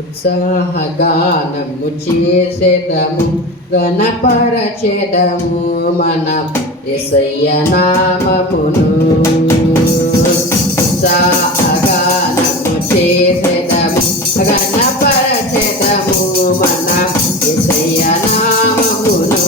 ఉత్సాహగానము చేసేదము గణపరచెదము మన యేసయ్య నామమును. ఉత్సాహగానము చేసేదము గణపరచెదము మన యేసయ్య నామమును.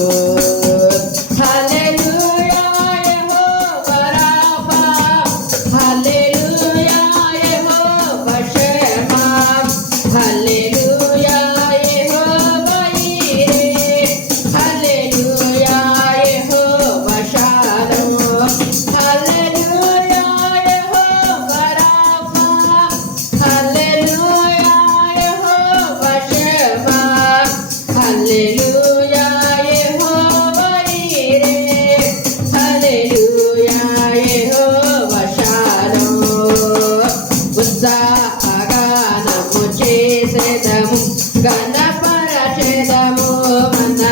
ఉత్సాహగానము చేసేదము గణపరచెదము మన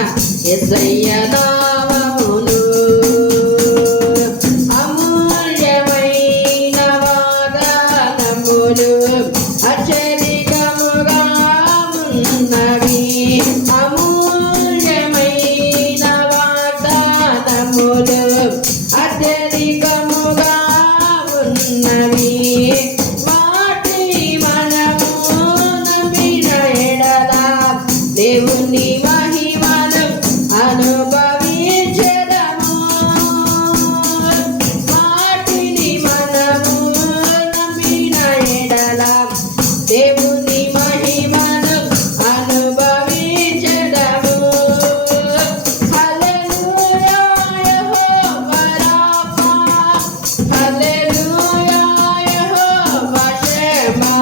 యేసయ్య నామమును. అమూల్యమైన వాగ్దానములు అత్యధికముగా ఉన్నవి. అమూల్యమైన వాగ్దానములు అత్యధికముగా ఉన్నవి. దేవుని మహిమను అనుభవించెదము. వాటిని మనము నమ్మిన ఎడల దేవుని మహిమను అనుభవించెదము. హల్లెలూయా యెహోవా రాఫా, హల్లెలూయా యెహోవా షమ్మా,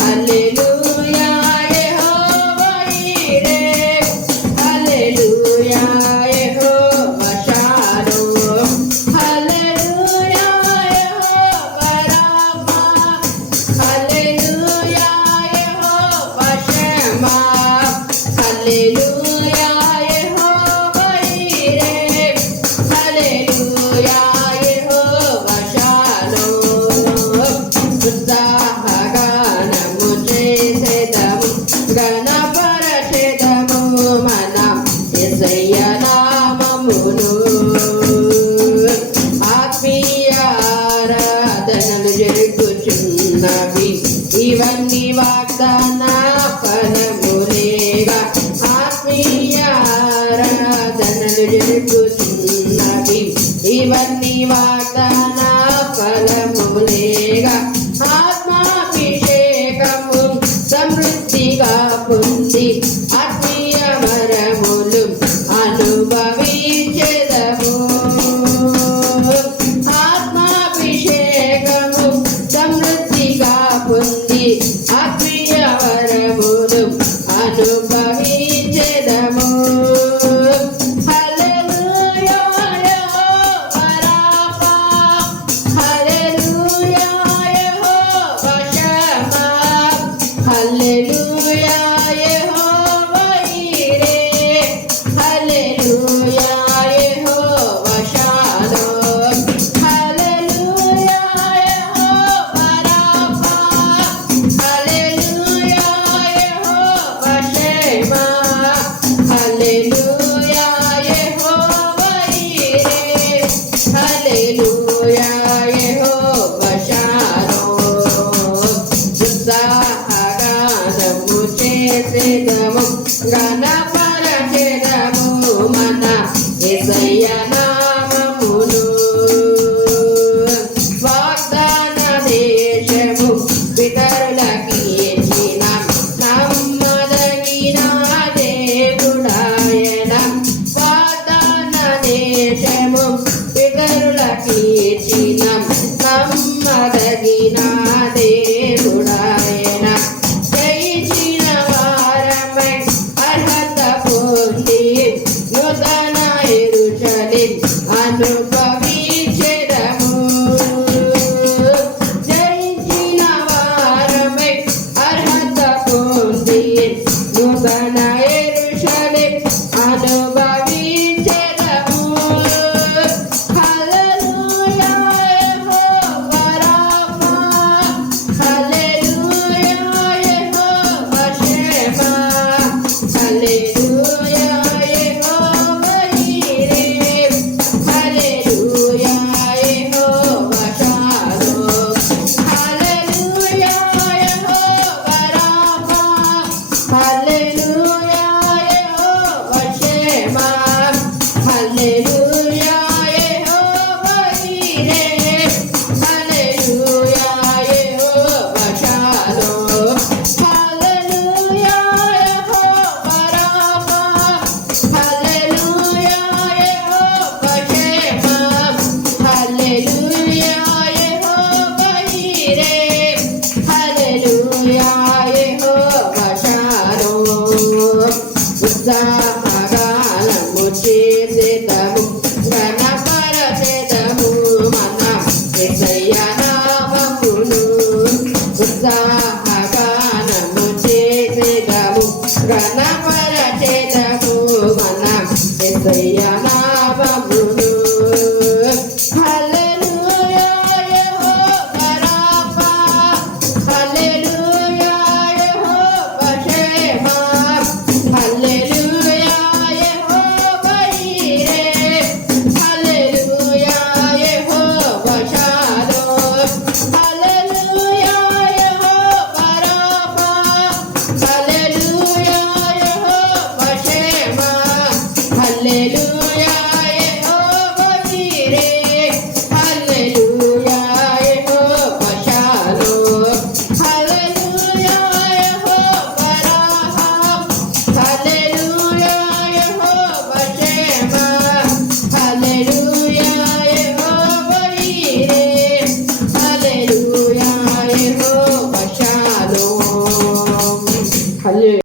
హల్లెలూయా ఉత్సాహగానము చేసేదము గణపరచెదము మన యేసయ్య నామమును. ఆత్మీయ ఆరాధనలు జరుగుచున్నవి ఇవన్నీ వాగ్దాన ఫలములేగా. ఆత్మీయ ఆరాధనలు జరుగుచున్నవి ఇవన్నీ వాగ్దాన ఫలములేగా. ఆత్మాభిషేకము సమృద్ధిగా పొంది ఆత్మీయ వరములు అనుభవించెదము. ఆత్మాభిషేకము సమృద్ధిగా పొంది ఆత్మీయ వరములు అనుభవించెదము. హల్లెలూయా యెహోవా రాఫా, హల్లెలూయా యెహోవా షమ్మా, హల్లెలూయా యెహోవా ఈరే, హల్లెలూయా యెహోవా షాలోమ్, హల్లెలూయా యెహోవా రాఫా, హల్లెలూయా యెహోవా షమ్మా, హల్లెలూయా యెహోవా ఈరే, హల్లెలూయా యెహోవా షాలోమ్. ఉత్సాహగానము చేసేదము గణపరచెదము మన యేసయ్య నామమును. వాగ్దాన దేశము పితరులకి ఇచ్చిన నమ్మదగిన దేవుడాయన. వాగ్దాన దేశము పితరులకి ఇచ్చిన నమ్మదగిన దేవుడాయన. జయించిన వారమై అర్హత ఉత్సాహగానము చేసేదము ఘనపరచెదము మన యేసయ్య నామమును ఉత్సాహగానము చేసేదము ఘనపరచెదము మన యేసయ్య నామమును హల్లెలూయా యెహోవా రాఫా హల్లెలూయా యెహోవా షేమా హల్లెలూయా యెహోవా ఈరే హల్లెలూయా యెహోవా షాలోమ్ హల్లెలూయా యెహోవా రాఫా హల్లెలూయా యెహోవా షేమా హల్లెలూయా యెహోవా ఈరే హల్లెలూయా యెహోవా షాలోమ్ హల్లెలూయా యెహోవా రాహమ్ హల్లెలూయా యెహోవా షేమా హల్లెలూయా యెహోవా ఈరే హల్లెలూయా యెహోవా షాలోమ్ హల్లెలూయా